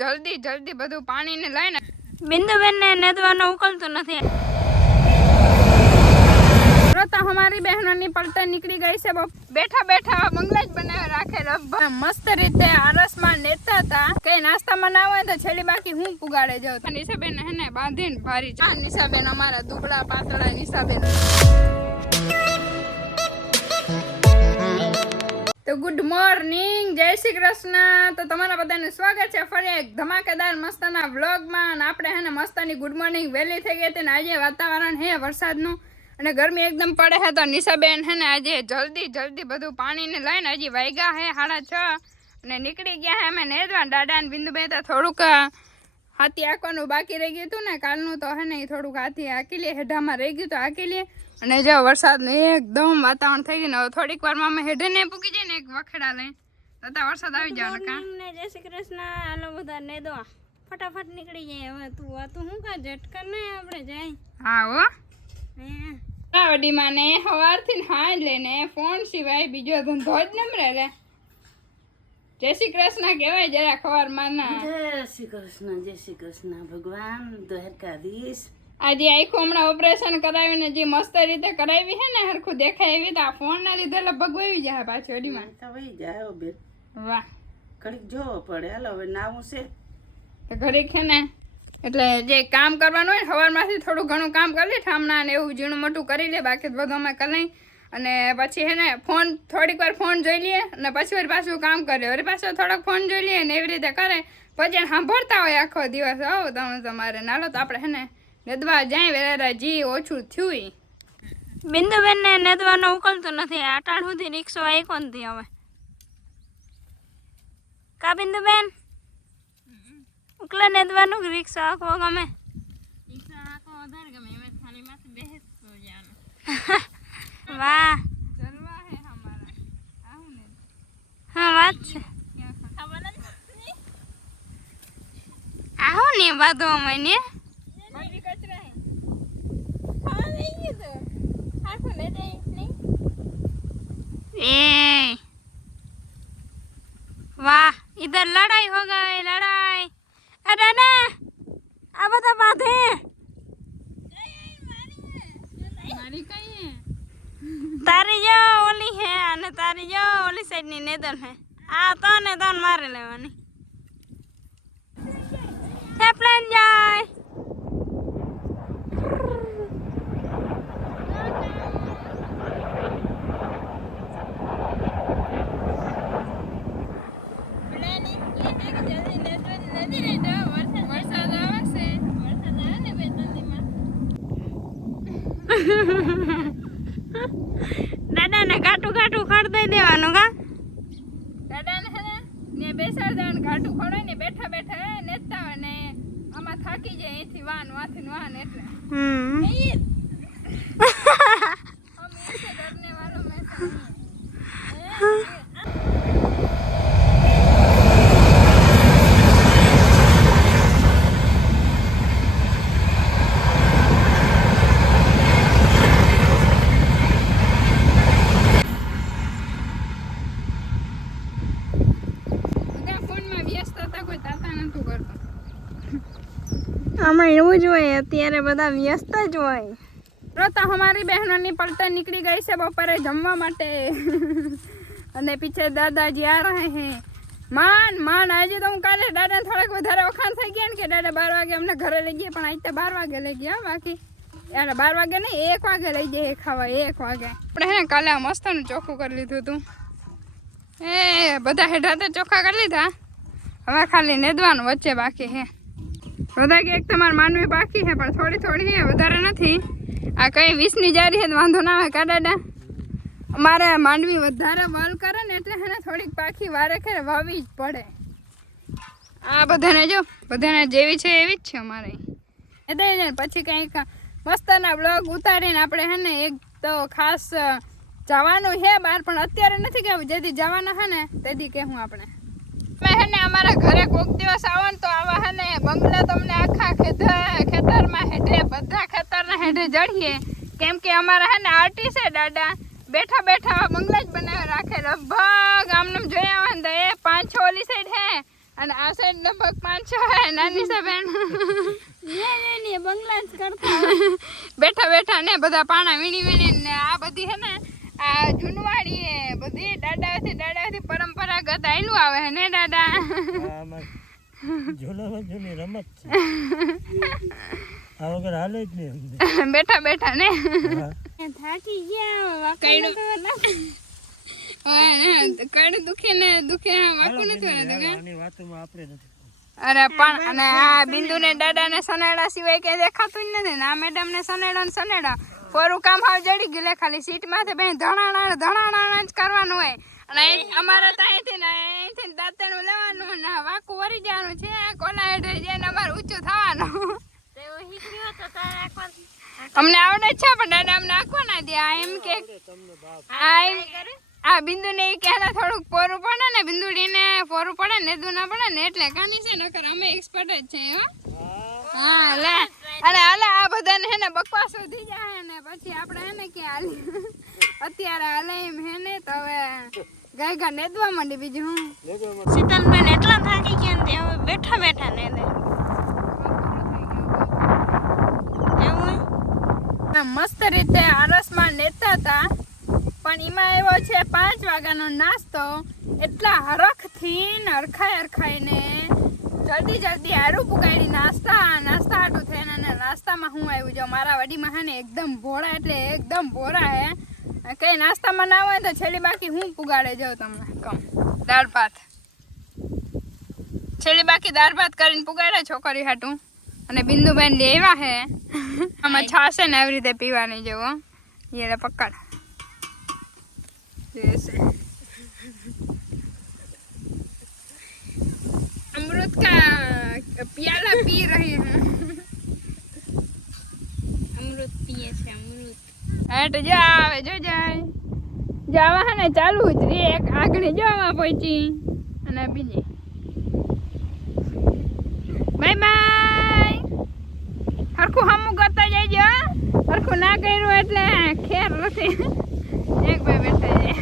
જલ્દી જલ્દી બધું પાણીને લઈને બિંદુબેન ને નેદવાનો ઉકલતું નથી। તો हमारी बहनों पलटे निकली गई से बैठा बैठा मंगला ज बनावे राखे मस्त रीते आरसમાં નેતા હતા કઈ નાસ્તામાં ના હોય તો છેલ્લી બાકી હું પુગાડે જાઉં તો નિશાબેન હેને બાંધીને ભારી છે નિશાબેન અમારા દુબળા પાતળા નિશાબેન। તો ગુડ મોર્નિંગ જય શ્રી કૃષ્ણ। તો તમારા બધાનું સ્વાગત છે ફરી એક ધમાકેદાર મસ્તના વ્લોગમાં અને આપણે હેને મસ્તની ગુડ મોર્નિંગ વહેલી થઈ ગઈ હતી ને આજે વાતાવરણ હે વરસાદનું અને ગરમી એકદમ પડે છે તો નિશાબેન હે ને આજે જલ્દી જલ્દી બધું પાણીને લઈને હજી વાગ્યા હે 6:30 અને નીકળી ગયા હે અમે નેદવા દાદા ને બિંદુભાઈ તો થોડુંક હાથી આંકવાનું બાકી રહી ગયું હતું ને કાલનું તો હે ને થોડુંક હાથી આંકી લે હેઠામાં રહી ગયું તો આંકી લે અને જો વરસાદનું એકદમ વાતાવરણ થઈ ગયું ને થોડીક વારમાં અમે હેઠે ને પૂકી જાય ને એક વખેડા લઈને તો વરસાદ આવી જાય કા જય શ્રી કૃષ્ણ હાલો બધા નેદવા ફટાફટ નીકળી જાય હવે તું હું કા ઝટકા ને આપણે જાય હા હો વડી માને સવારથી હાજ લઈને ફોન સિવાય બીજો ધંધો જ નમરે રે જય શ્રી કૃષ્ણ કહેવાય જરા ખબર માના જય શ્રી કૃષ્ણ ભગવાન દ્વારકાધીશ। આજે આખું હમણાં ઓપરેશન કરાવીને જે મસ્ત રીતે કરાવી હે ને હરખું દેખાય એવી તો આ ફોન ના લીધે લગભગ વહી જાય પાછું અડીમાં તો વહી જાય બેન વાહ ઘડીક જોવો પડે હાલો હવે નાવું છે તો ઘડીક છે ને એટલે જે કામ કરવાનું હોય ને સવારમાંથી થોડું ઘણું કામ કરી લે ઠામણા ને એવું ઝીણું મોટું કરી લે બાકી બધું અમે કરી લઈ અને પછી હે ને ફોન થોડીક વાર ફોન જોઈ લઈએ અને પછી વળી પાછું કામ કરીએ વળી પાછું થોડોક ફોન જોઈ લઈએ ને એવી રીતે કરે પછી સાંભળતા હોય આખો દિવસ આવો તમે તમારે નાલો તો આપણે હે ને નેદવા જાય વેરા જી ઓછું થયું બિંદુબેન ને નેદવાનો ઉકલતું નથી અટાણ સુધી રિક્ષો આઈકો નથી હવે કા બિંદુબેન ઉકલે નેદવાનું રિક્ષો આખો ગમે રિક્ષા આખો વધારે ગમે એમ ખાલી માથે બેસતો જાનો વાહ ચલવા હે હમારા આવું ને હા વાત છે ખબર નથી આહો ને બાદો મને કોઈ भी कचरा है हाँ नहीं तो आँखों ले जाए नहीं ए वाह इधर लड़ाई हो गई लड़ाई अरे ना अब तो बात है मारी कहीं है तारी जो ओली है અને તારી જો ઓલી સાઈડ ની નેદન है આ તો ને તન મારી લેવાની હે પ્લેન જાય દાદા ને ઘાટું ઘાટું ખડ દઈ દેવાનું કા દાદા ને ને બેસાડ દેવાનું ઘાટું ખોડાય ને બેઠા બેઠા નેતા હોય ને આમાં થાકી જાય અહીંથી વાન વાથી વાન એટલે हम ऐसे डरने वालों में से આમાં એવું જ હોય અત્યારે બધા વ્યસ્ત જ હોય તો हमारी बहनों पलटे निकली गई से बपोरे जमवा माटे અને पीछे दादाजी आ रहे हैं मान मान आज तो હું કાલે દાદા થોડાક વધારે વખાણ થઈ ગયા ને કે દાદા 12 વાગે અમને ઘરે લઈ ગયા પણ આજ તો 12 વાગે લઈ ગયા બાકી યાર 12 વાગે નહીં 1 વાગે લઈ જાય ખાવા 1 વાગે આપણે હે કાલે મસ્તનું ચોખ્ખું કરી લીધું હતું એ બધા હેઠા ચોખ્ખા કરી લીધા હવે ખાલી નેદવાનું વચ્ચે બાકી હે બધા કે એક તમારે માનવી બાકી છે પણ થોડી થોડી હે વધારે નથી આ કઈ 20 ની જારી છે વાંધો ના આવે કા દાદા અમારે માંડવી વધારે વલ કરે ને એટલે હે થોડીક પાખી વારે ખેરે વાવી જ પડે આ બધાને જો બધાને જેવી છે એવી જ છે અમારે એટલે પછી કંઈક મસ્તના બ્લોગ ઉતારીને આપણે હે ને એક તો ખાસ જવાનું છે બહાર પણ અત્યારે નથી કહેવું જેથી જવાના હે ને તેથી કહેવું આપણે હે ને અમારા ઘરે કોઈક દિવસ આવો ને તો આવા હે ને બંગલા તમને આખા ખેતરમાં હેઠે બધા ખેતરના હેઠે જડીએ કેમ કે અમારા હે ને આરટી છે દાદા બેઠા બેઠા બંગલા જ બનાવી રાખે લગભગ આમને જોયા હોય ને તો એ 5-6 ઓલી સાઈડ હે અને આ સાઈડ લગભગ 5-6 હે નાની સા બેન ને બંગલા જ કરતા બેઠા બેઠા ને બધા પાણા વીણી ને આ બધી હે ને આ જૂનવાડી હે બધી દાદાથી પરંપરાગત આયલું આવે હે ને દાદા જૂની રમત છે આ વગર હાલે જ નહીં બેઠા બેઠા ને થાકી ગયા કડ દુખે વાકું નથી વળતું કે આની વાતોમાં આપણે નથી અરે પણ અને આ બિંદુ ને દાદા ને સનેડા સિવાય કઈ દેખાતું જ નથી ને આ મેડમ ને સનેડા પોરું કામ હાવ જડી ગયું લે ખાલી સીટ માંથી બેન ધણાણા જ કરવાનું હોય અને અમારે તો અહીંથી દાંતેનું લેવાનું ને વાકું વરી જવાનું છે કોલા હેઠે જઈને અમારે ઊંચું થવાનું અમને આવડે છે પણ દાદા અમને આખવા ના દે આ એમ કે આ બિંદુ ને કે થોડુંક પોરું પડે ને બિંદુડી ને પોરું પડે ને દુ ના પડે ને એટલે કાની છે નકર અમે એક્સપર્ટ જ છે હો હા લે અને હાલે આ બધાને હે ને બકવાસ વધી જાય ને પછી આપણે હે ને કે હાલી અત્યારે હાલે એમ હે ને તો હવે ગાયગા નેદવા માંડી બીજું હું શીતલબેન એટલા થાકી ગયા ને હવે બેઠા બેઠા ને એવું મસ્ત રીતે આરસમાં નેતા હતા પણ એમાં એવો છે 5 વાગ્યાનો નાસ્તો એટલા હરખથી ને હરખાઈને જલ્દી હારું પુગાડી નાસ્તા હાટું થઈને અને નાસ્તામાં હું આવ્યું જો મારા વડીમાં હે ને એકદમ ભોળા એટલે એકદમ ભોળા હે કઈ નાસ્તામાં ના હોય તો છેલ્લી બાકી હું પુગાડે જાઉં તમને કમ દાળ ભાત છેલ્લી બાકી દાળ ભાત કરીને પુગાડે છોકરી હાટું અને બિંદુબેન લેવા હે આમાં છાશ ને આવી રીતે પીવાની જેવો ये पकड़ जैसे अमृत का प्याला पी रहे हैं અમૃત પીએ છે અમૃત હટ જાવે જો જાય જાવા હે ને ચાલુ જ રે એક આગળ જવા પહોંચી અને બીજી બાય બાય હરખું હમું કરતા જઈજો હરખું ના કર્યું એટલે ખેર નથી એક ભાઈ બેઠા જાય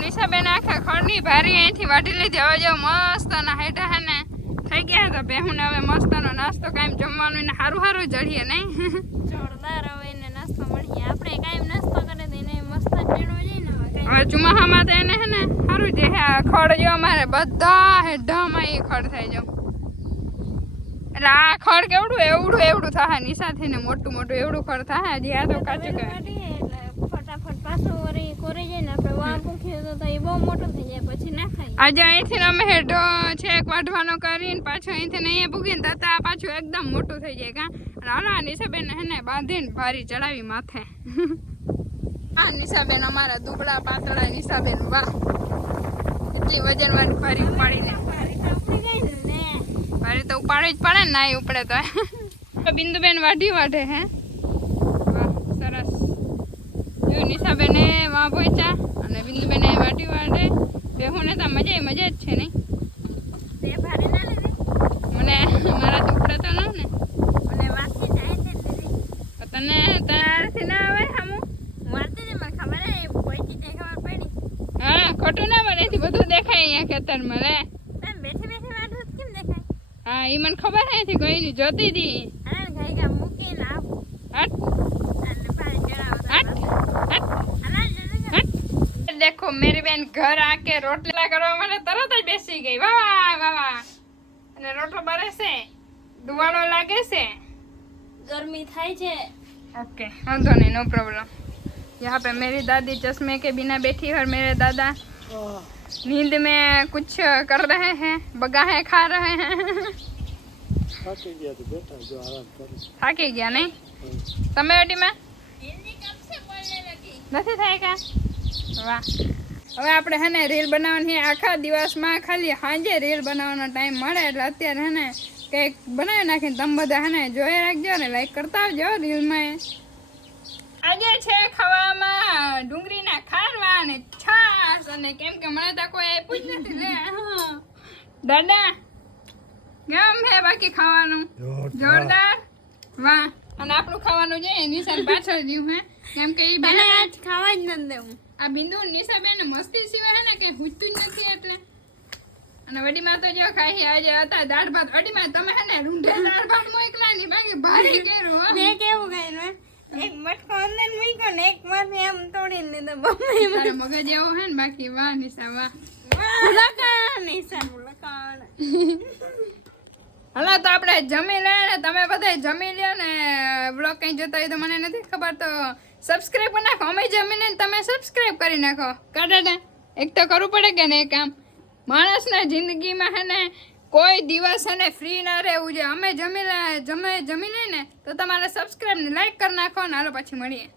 નિશાબેન આખા ખડની ભારી અહીંથી વાટી લીધી હવે જો મસ્ત ના હેઠા હે ને થઈ ગયા તો બેહું ને હવે મસ્તનો નાસ્તો કાયમ જમવાનું ને સારું જડીએ નહીં જોરદાર હવે એને નાસ્તો મળીએ આપણે કાયમ નાસ્તો કરે તો એને મસ્ત ચેડવો જાય ને હવે ચુમાહામાં તો એને હે ને સારું છે ખડ જો અમારે બધા હેઠામાં એ ખડ થઈ જાવ એટલે આ ખડ એવડું થાય નિશાથી ને મોટું એવડું ખડ થાય હજી આ તો કાચું કહેવાય ફટાફટ પાછું વળી કોરી જાય ને આપણે વાં પૂખીએ તો એ બહુ મોટું થઈ જાય પછી ના ખાઈએ આજે અહીંથી અમે હેઠો છેક વાઢવાનો કરીને પાછો અહીંથી અહીંયા પૂગીને તતા પાછું એકદમ મોટું થઈ જાય કા અને હાલા નિશાબેન હે ને બાંધીને ભારી ચડાવી માથે આ નિશાબેન અમારા દુબળા પાતળા નિશાબેન વાહ એટલી વજનવાળી ભારી ઉપાડીને ભારી તો ઉપાડવી જ પડે ને ના ઉપડે તો બિંદુબેન વાઢે હે વાહ સરસ જો નિશાબેને વાં પહોંચ્યા અને બિંદુબેને વાઢે બેહું ને તો મજા જ છે નહીં તે ભારે ના લેવે મને મારા તો ઉપડે તો ન ને અને વાસી જાય છે તને તારથી ના આવે હમું મારતી ને મને ખબર હે પહોંચી તે ખબર પડી હા ખોટું ના પડે એથી બધું દેખાય અહીંયા ખેતરમાં લે તમે બેઠે વાઢો કેમ દેખાય હા એ મને ખબર હે થી કોઈ ની જોતી હતી અને ઘાઈ ગા મૂકીને આવું હટ અને ભારે ચડાવો हट देखो मेरी बहन घर आके रोटला करवा માટે તરત જ બેસી ગઈ વાહ અને રોટલો બરે છે દુવાળો લાગે છે ગરમી થાય છે ओके वांधो नहीं नो प्रॉब्लम यहाँ पे मेरी दादी चश्मे के बिना बैठी है और मेरे दादा नींद में कुछ कर रहे हैं बगाहे खा रहे हैं થાકી ગયા તો બેઠા જો આરામ કરો થાકી ગયા નહીં તમે ઓટીમાં હિન્દી કબ સે બોલને લગી નથી થાય કા વાહ હવે આપણે હે ને રીલ બનાવવાની આખા દિવસમાં ખાલી સાંજે રીલ બનાવવાનો ટાઈમ મળે એટલે અત્યારે હે ને કંઈક બનાવી નાખીને તમે બધા હે ને જોઈ રાખજો ને લાઈક કરતા આવજો રીલમાં આજે છે ખાવામાં ડુંગળીના ખારવા અને છાશ અને કેમ કે મને તો કોઈ આપ્યું જ નથી લે દાદા કેમ હે બાકી ખાવાનું જોરદાર વાહ અને આપણું ખાવાનું છે નિશાન પાછળ જ્યું હે કેમ કે ઈ તને બેન આજ ખાવા જ નથી દેવું. આ બિંદુ નિશાબેન મસ્તી સિવાય હે ને કઈ હુજતું જ નથી એટલે. અને વડીમાં તો જો ખાઈ આજે હતા દાળ ભાત. વડીમાં તમે હે ને રૂંઢે દાળ ભાત મોકલા ની બાકી ભારી કર્યું હો. મેં કેવું ખાયું એક બટકો અંદર મૂક્યો ને એક માંથી આમ તોડીને લીધો બમ્મી તારે મગજ એવો હે ને બાકી વાહ નિશા વાહ. હલો તો આપણે જમી લે ને તમે બધા જમી લ્યો ને બ્લોગ કઈ જોતા હોય તો મને નથી ખબર તો સબસ્ક્રાઇબ કરી નાખો. અમે જમી લઈને તમે સબસ્ક્રાઇબ કરી નાખો. કાઢા એક તો કરવું પડે કે ને કામ. માણસના જિંદગીમાં હે ને કોઈ દિવસ હે ને ફ્રી ના રહેવું જોઈએ. અમે જમી લઈએ ને તો તમારે સબસ્ક્રાઇબ ને લાઈક કરી નાખો ને હાલો પછી મળીએ.